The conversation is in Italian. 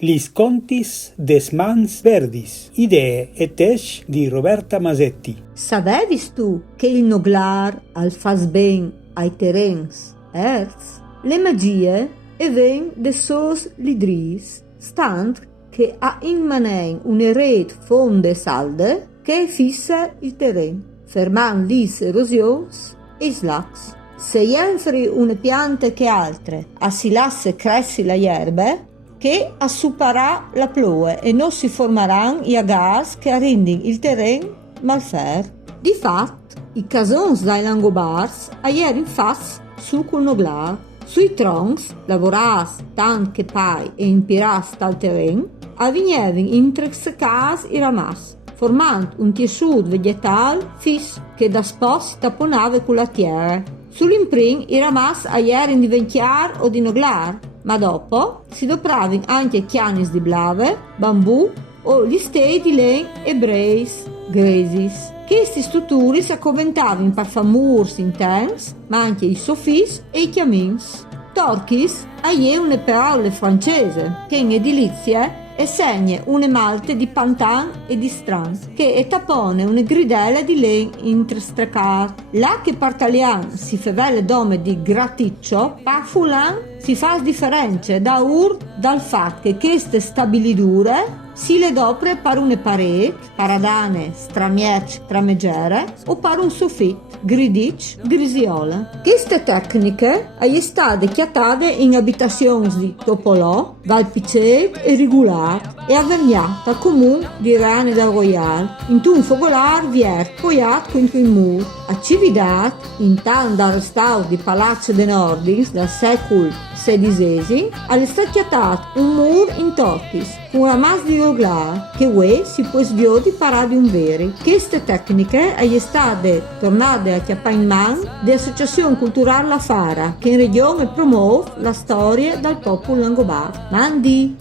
Lis contis des mans verdis, idee et esc di Roberta Masetti. Savedis tu che il noglar al fas ben ai terrens erz? Le magie e ven de sos lidris, stant che a in manen une red fonde salde che fissa il terren, fermant lis erosions e slax. Se jenfri une piante che altre, a si lasse cressi la ierbe, che assuparà la ploe e non si formaran i gas che arrindin il terren malfer. Di fatt, i casons dai langobars aier in fas sul cul noglar. Sui troncs, lavoras tant che pai e impiras tal terren, avvignevin in cas i ramas, formant un tessuto vegetal fis che da spos si taponava con la terra. Sull'imprin i ramas aier in diventiar o di noglar, ma dopo si dopravin anche chianis di blave, bambù o gli stei di len e breis, gresis. Questi strutturi si accoventavano per famurs interns, ma anche i sofis e i chiamins. Torquis è una parola francese che in edilizia segna une malte di pantan e di stran, che tapone una gridella di len intrestracar. Là che partalian si fevele dome di graticcio, pa fulan si fa differenza da dal fatto che queste stabilidure si le dopre per une pareti, paradane, stramiec, tramegere o per un soffitto, gridic, grisiola. Queste tecniche sono state chiatate in abitazioni di Topolò, Valpicet e Rigular e avverniata comune di Rane del Royal, in un fogolar viert poiat contro il muro. A Cividat, in tan dal restauro di Palazzo de Nordis dal secolo XVI, è stato chiatato un muro in tortis, con una massa di noglar, che si può sviare di parare un veri. Queste tecniche sono state tornate a chiappare in man dell'Associazione Culturale La Fara, che in regione promuove la storia del popolo langobardo. Mandi!